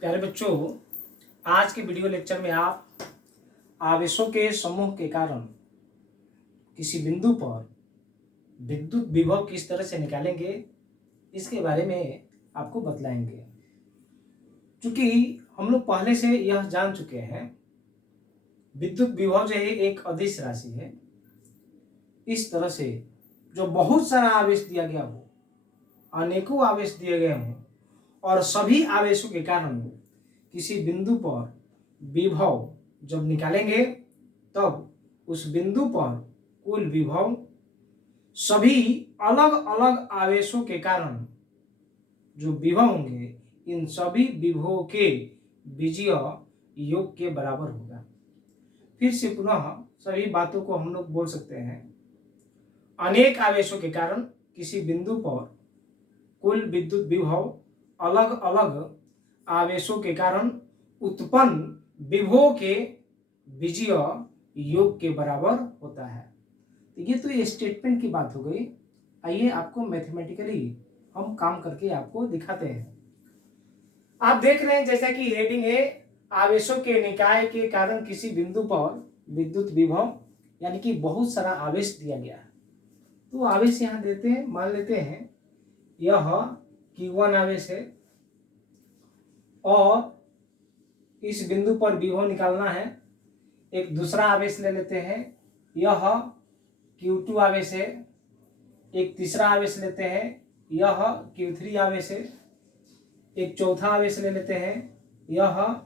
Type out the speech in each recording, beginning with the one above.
प्यारे बच्चों, आज के वीडियो लेक्चर में आप आवेशों के समूह के कारण किसी बिंदु पर विद्युत विभव किस तरह से निकालेंगे इसके बारे में आपको बतलाएंगे। चूंकि हम लोग पहले से यह जान चुके हैं, विद्युत विभव जो है एक अदिश राशि है। इस तरह से जो बहुत सारा आवेश दिया गया हो, अनेकों आवेश दिए गए हों और सभी आवेशों के कारण किसी बिंदु पर विभव जब निकालेंगे तब उस बिंदु पर कुल विभव सभी अलग अलग आवेशों के कारण जो विभव होंगे इन सभी विभवों के बीजीय योग के बराबर होगा। फिर से पुनः सभी बातों को हम लोग बोल सकते हैं। अनेक आवेशों के कारण किसी बिंदु पर कुल विद्युत विभव अलग अलग आवेशों के कारण उत्पन्न विभवों के बीजीय योग के बराबर होता है। ये तो ये स्टेटमेंट की बात हो गई। आइए आपको मैथमेटिकली हम काम करके आपको दिखाते हैं। आप देख रहे हैं जैसा कि हेडिंग है, आवेशों के निकाय के कारण किसी बिंदु पर विद्युत विभव, यानी कि बहुत सारा आवेश दिया गया है। तो आवेश यहां देते हैं, मान लेते हैं यह Q1 आवेश है और इस बिंदु पर विभव निकालना है। एक दूसरा आवेश ले लेते हैं, यह Q2 आवेश है। एक तीसरा आवेश लेते हैं, यह Q3 आवेश है। एक चौथा आवेश ले लेते हैं, यह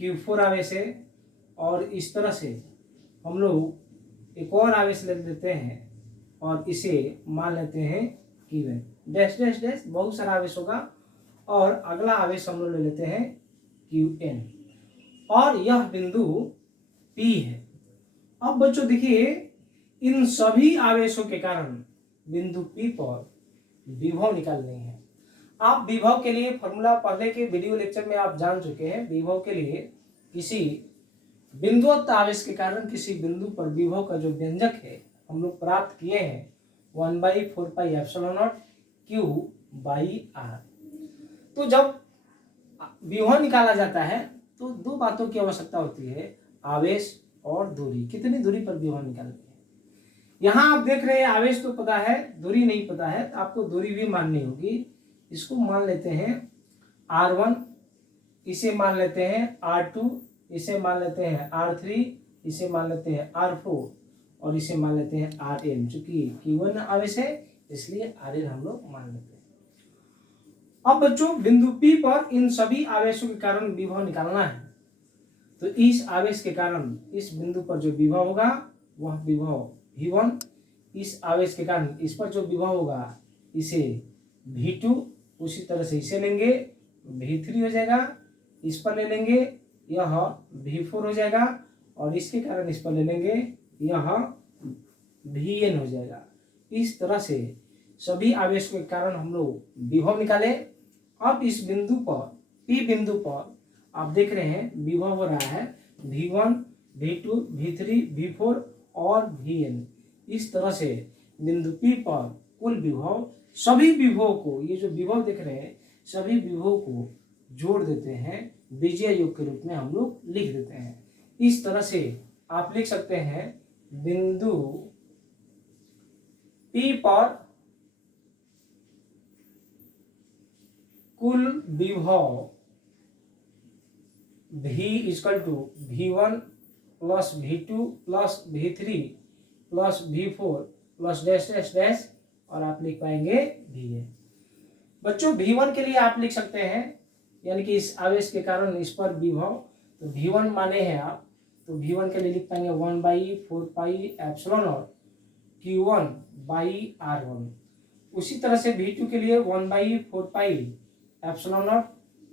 Q4 आवेश है। और इस तरह से हम लोग एक और आवेश ले लेते हैं और इसे मान लेते हैं Qn। डैश डैश डैश बहुत सारा आवेश होगा और अगला आवेश हम लोग ले लेते हैं Qn और यह बिंदु P है। अब बच्चों देखिए, इन सभी आवेशों के कारण बिंदु P पर विभव निकालनी है। आप विभव के लिए फॉर्मूला पहले के वीडियो लेक्चर में आप जान चुके हैं। विभव के लिए किसी बिंदुवत आवेश के कारण किसी बिंदु पर विभव का जो व्यंजक है हम लोग प्राप्त किए हैं 1/4πε0 Q/r। तो जब विभव निकाला जाता है तो दो बातों की आवश्यकता होती है, आवेश और दूरी। कितनी दूरी पर विभव निकालनी है। यहाँ आप देख रहे हैं आवेश तो पता है, दूरी नहीं पता है, तो आपको दूरी भी माननी होगी। इसको मान लेते हैं R1, इसे मान लेते हैं R2, इसे मान लेते हैं R3, इसे मान लेते हैं R4 और इसे मान लेते हैं Rn। चूंकि Q1 आवेश है इसलिए Rn हम लोग मान लेते हैं। अब बच्चों बिंदु P पर इन सभी आवेशों के कारण विभव निकालना है। तो इस आवेश के कारण इस बिंदु पर जो विभव होगा वह विभव V1, इस आवेश के कारण इस पर जो विभव होगा इसे V2, उसी तरह से इसे लेंगे V3 हो जाएगा, इस पर ले लेंगे यह V4 हो जाएगा और इसके कारण इस पर ले लेंगे यह Vn हो जाएगा। इस तरह से सभी आवेश के कारण हम लोग विभव निकाले। अब इस बिंदु पर P बिंदु पर आप देख रहे हैं विभव हो रहा है V1, V2, V3, V4 और Vn। इस तरह से बिंदु P पर कुल विभव सभी विभवों को, ये जो विभव देख रहे हैं सभी विभवों को जोड़ देते हैं, बीजीय योग के रूप में हम लोग लिख देते हैं। इस तरह से आप लिख सकते हैं बिंदु P पर कुल विभव V = V1 + V2 + V3 + V4 + dash dash dash और आप लिख पाएंगे Vn। बच्चों V1 के लिए आप लिख सकते हैं, यानी कि इस आवेश के कारण इस पर विभव, तो V1 माने हैं आप, तो V1 के लिए लिख पाएंगे 1/4πε0 Q1/R1। उसी तरह से V2 के लिए 1/4πε0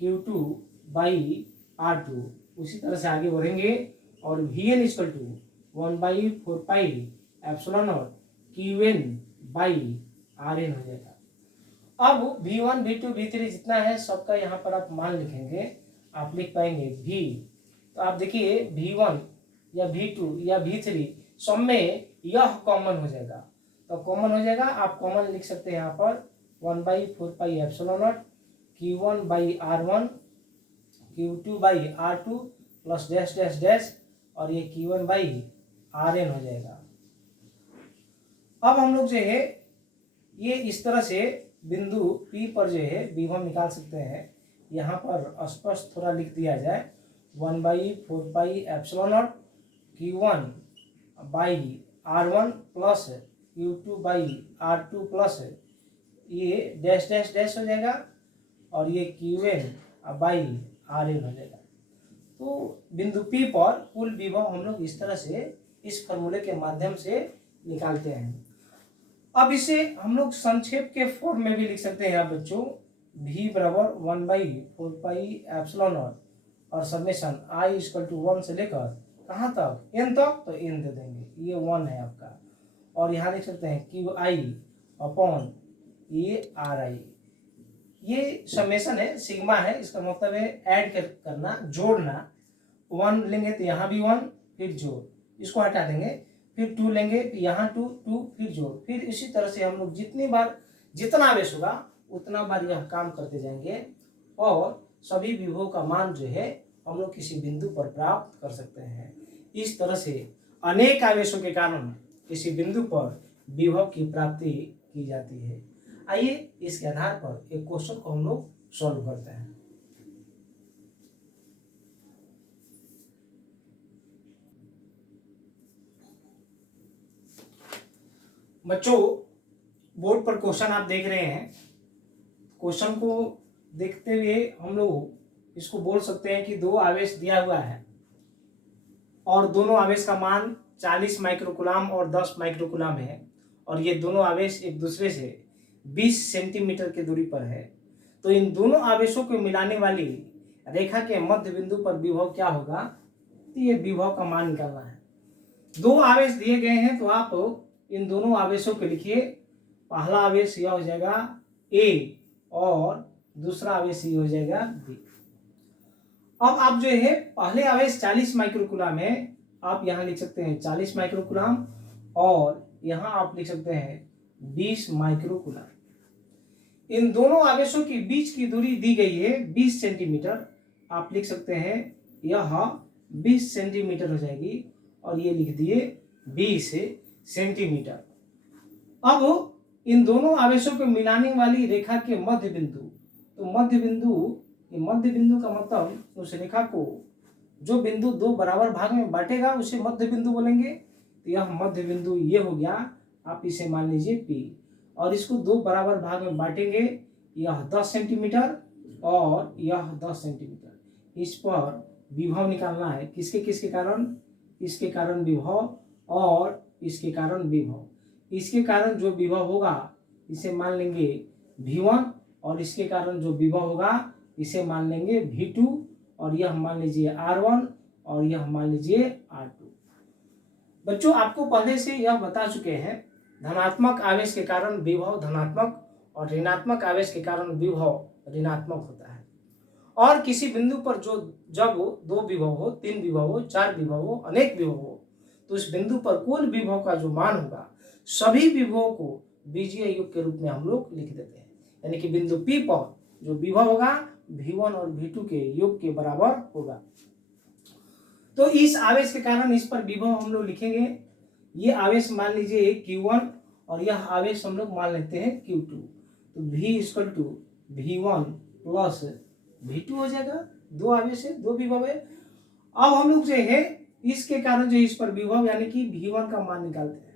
Q2/R2। उसी तरह से आगे बढ़ेंगे और Vn = 1/4πε0 Qn/Rn हो जाएगा। अब V1, V2, V3 जितना है सबका यहाँ पर आप मान लिखेंगे, आप लिख पाएंगे V। तो आप देखिए V1 या V2 या V3 सब में यह कॉमन हो जाएगा, तो कॉमन हो जाएगा, आप कॉमन लिख सकते हैं यहाँ पर 1/4πε0 Q1/R1 Q2 by R2 plus dash dash dash और ये Q1 बाई Rn हो जाएगा। अब हम लोग जो है ये इस तरह से बिंदु P पर जो है विभव निकाल सकते हैं। यहाँ पर स्पष्ट थोड़ा लिख दिया जाए 1/4πε0 Q1 by R1 plus Q2 by R2 plus ये डैश डैश डैश हो जाएगा और ये Qn बाई Rn हो जाएगा। तो बिंदु P पर कुल विभव हम लोग इस तरह से इस फॉर्मूले के माध्यम से निकालते हैं। अब इसे हम लोग संक्षेप के फॉर्म में भी लिख सकते हैं बच्चों, V बराबर 1/4πε0 और समेशन I इक्वल टू 1 से लेकर कहाँ तक n तक, तो n दे देंगे, ये 1 है आपका। और यहाँ लिख सकते हैं QI अपॉन ये RI, ये समेशन है, सिग्मा है, इसका मतलब है ऐड करना, जोड़ना। 1 लेंगे तो यहाँ भी 1 फिर जोड़, इसको हटा देंगे, फिर 2 लेंगे तो यहाँ 2 फिर जोड़, फिर इसी तरह से हम लोग जितनी बार जितना आवेश होगा उतना बार यह काम करते जाएंगे और सभी विभव का मान जो है हम लोग किसी बिंदु पर प्राप्त कर सकते हैं। इस तरह से अनेक आवेशों के कारण किसी बिंदु पर विभव की प्राप्ति की जाती है। आइए इसके आधार पर एक क्वेश्चन को हम लोग सॉल्व करते हैं। बच्चों बोर्ड पर क्वेश्चन आप देख रहे हैं, क्वेश्चन को देखते हुए हम लोग इसको बोल सकते हैं कि दो आवेश दिया हुआ है और दोनों आवेश का मान 40 माइक्रोकूलम और 10 माइक्रोकूलम है और ये दोनों आवेश एक दूसरे से 20 सेंटीमीटर की दूरी पर है। तो इन दोनों आवेशों को मिलाने वाली रेखा के मध्य बिंदु पर विभव क्या होगा, तो ये विभव का मान निकालना है। दो आवेश दिए गए हैं तो आप इन दोनों आवेशों को लिखिए। पहला आवेश यह हो जाएगा A और दूसरा आवेश ये हो जाएगा B। अब आप जो है पहले आवेश 40 माइक्रोकूलम है, आप यहाँ लिख सकते हैं 40 माइक्रोकूलम और यहाँ आप लिख सकते हैं 20 माइक्रोकूलम। इन दोनों आवेशों के बीच की दूरी दी गई है 20 सेंटीमीटर, आप लिख सकते हैं यह 20 सेंटीमीटर हो जाएगी और ये लिख दिए 20 सेंटीमीटर। अब इन दोनों आवेशों को मिलाने वाली रेखा के मध्य बिंदु, तो मध्य बिंदु का मतलब उस रेखा को जो बिंदु दो बराबर भाग में बांटेगा उसे मध्य बिंदु बोलेंगे। तो यह मध्य बिंदु ये हो गया, आप इसे मान लीजिए P और इसको दो बराबर भाग में बांटेंगे, यह 10 सेंटीमीटर और यह 10 सेंटीमीटर। इस पर विभव निकालना है, किसके कारण, इसके कारण विभव और इसके कारण विभव। इसके कारण जो विभव होगा इसे मान लेंगे V1 और इसके कारण जो विभव होगा इसे मान लेंगे V2 और यह मान लीजिए R1 और यह मान लीजिए R2। बच्चों आपको पहले से यह बता चुके हैं, धनात्मक आवेश के कारण विभव धनात्मक और ऋणात्मक आवेश के कारण विभव ऋणात्मक होता है। और किसी बिंदु पर जो जब दो विभव हो, तीन विभव हो, चार विभव हो, अनेक विभव हो, तो इस बिंदु पर कुल विभव का जो मान होगा सभी विभवों को बीजीय योग के रूप में हम लोग लिख देते हैं। यानी कि बिंदु P पर जो विभव होगा V1 और V2 के योग के बराबर होगा। तो इस आवेश के कारण इस पर विभव हम लोग लिखेंगे। ये आवेश मान लीजिए Q1 और यह आवेश हम लोग मान लेते हैं Q2। तो V equal to V1 plus V2 हो जाएगा, दो आवेश है, दो विभव है। अब हम लोग जो है इसके कारण जो इस पर विभव यानी कि V1 का मान निकालते हैं।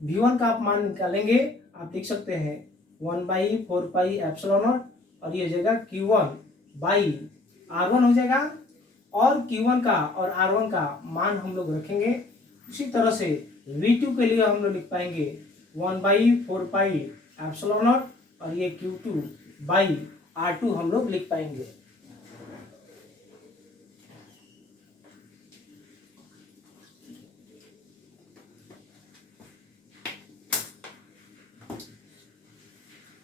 V1 का आप मान निकालेंगे, आप लिख सकते हैं 1/4πε0 और ये हो जाएगा Q1/R1 हो जाएगा और Q1 का और R1 का मान हम लोग रखेंगे। इसी तरह से V2 के लिए हम लोग लिख पाएंगे 1/4πε0 और ये Q2/R2 हम लोग लिख पाएंगे।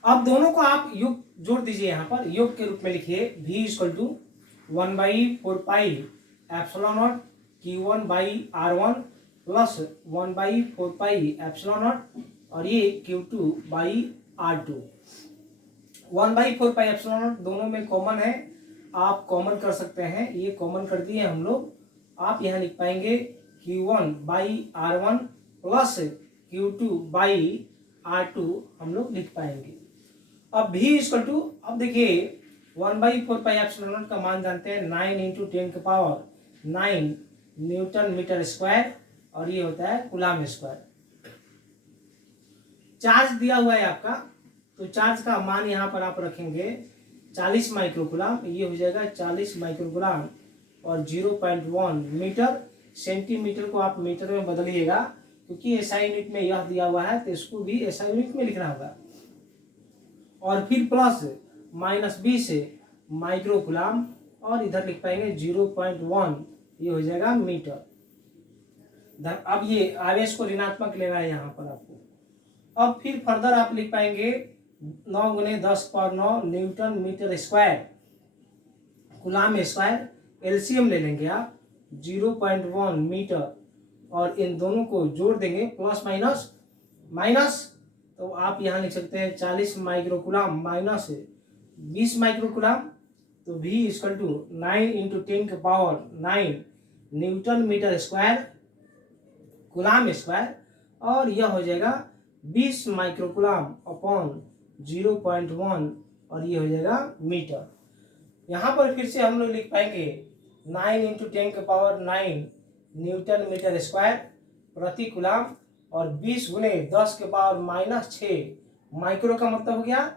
अब दोनों को आप योग जोड़ दीजिए, यहाँ पर योग के रूप में लिखिए V equal to 1/4πε0 Q1/R1 plus 1/4πε0 और ये Q2/R2। 1/4πε0 दोनों में कॉमन है, आप कॉमन कर सकते हैं, ये कॉमन कर दिए हम लोग। आप यहाँ लिख पाएंगे Q1 by R1 plus Q2 by R2 हम लोग लिख पाएंगे। अब V इक्वल टू, अब देखिए 1/4πε0 का मान जानते हैं 9 इंटू 10⁹ न्यूटन मीटर स्क्वायर, और ये होता है कूलम स्क्वायर। चार्ज दिया हुआ है आपका, तो चार्ज का मान यहाँ पर आप रखेंगे 40 माइक्रोकूलम, ये हो जाएगा 40 माइक्रोकूलम, और 0.1 मीटर। सेंटीमीटर को आप मीटर में बदलिएगा, क्योंकि एसआई यूनिट में यह दिया हुआ है तो इसको भी एसआई यूनिट में लिखना होगा। और फिर प्लस -20 माइक्रोकूलम, और इधर लिख पाएंगे 0.1, ये हो जाएगा मीटर। अब ये आवेश को ऋणात्मक लेना है यहाँ पर आपको। अब फिर फर्दर आप लिख पाएंगे 9 × 10⁹ newton metre square coulomb square. LCM ले लेंगे आप 0.1 मीटर, और इन दोनों को जोड़ देंगे प्लस माइनस माइनस, तो आप यहाँ लिख सकते हैं 40 माइक्रोकूलम माइनस 20 माइक्रोकूलम, तो V equal to 9 into 10⁹ newton metre square coulomb square, और यह हो जाएगा 20 माइक्रोकूलम अपॉन 0.1, और ये हो जाएगा मीटर। यहाँ पर फिर से हम लोग लिख पाएंगे 9 इंटू 10⁹ न्यूटन मीटर स्क्वायर प्रति कूलम, और 20 × 10⁻⁻6 माइक्रो का मतलब हो गया,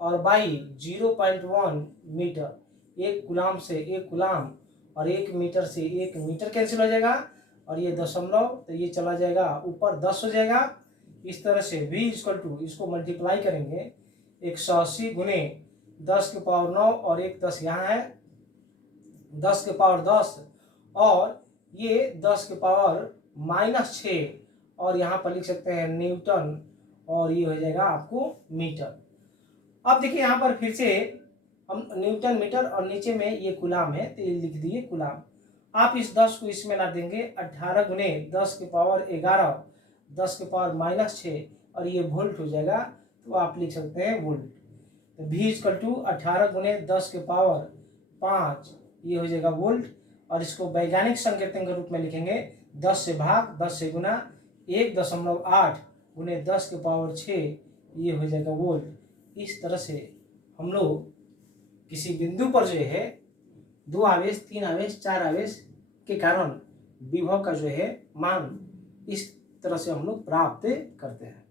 और बाई 0.1 मीटर। एक कूलम से एक कूलम और एक मीटर से एक मीटर कैंसिल हो जाएगा, और ये दशमलव तो ये चला जाएगा ऊपर 10 हो जाएगा। इस तरह से V इक्वल टू, इसको मल्टीप्लाई करेंगे 180 × 10⁹9, और एक 10 यहाँ है 10⁻10, और ये 10⁻⁻6, और यहाँ पर लिख सकते हैं न्यूटन, और ये हो जाएगा आपको मीटर। अब देखिए यहाँ पर फिर से हम न्यूटन मीटर, और नीचे में ये कूलम है तो ये लिख दिए कूलम। आप इस 10 को इसमें ला देंगे 18 × 10⁻11 10⁻⁻6, और ये वोल्ट हो जाएगा, तो आप लिख सकते हैं वोल्ट। तो V इक्वल टू 18 × 10⁵ ये हो जाएगा वोल्ट, और इसको वैज्ञानिक संकेतन के रूप में लिखेंगे 10 से भाग 10 से गुना 1.8 × 10⁻6, ये हो जाएगा वोल्ट। इस तरह से हम लोग किसी बिंदु पर जो है 2 आवेश 3 आवेश 4 आवेश के कारण विभव का जो है मान इस तरह से हम लोग प्राप्त करते हैं।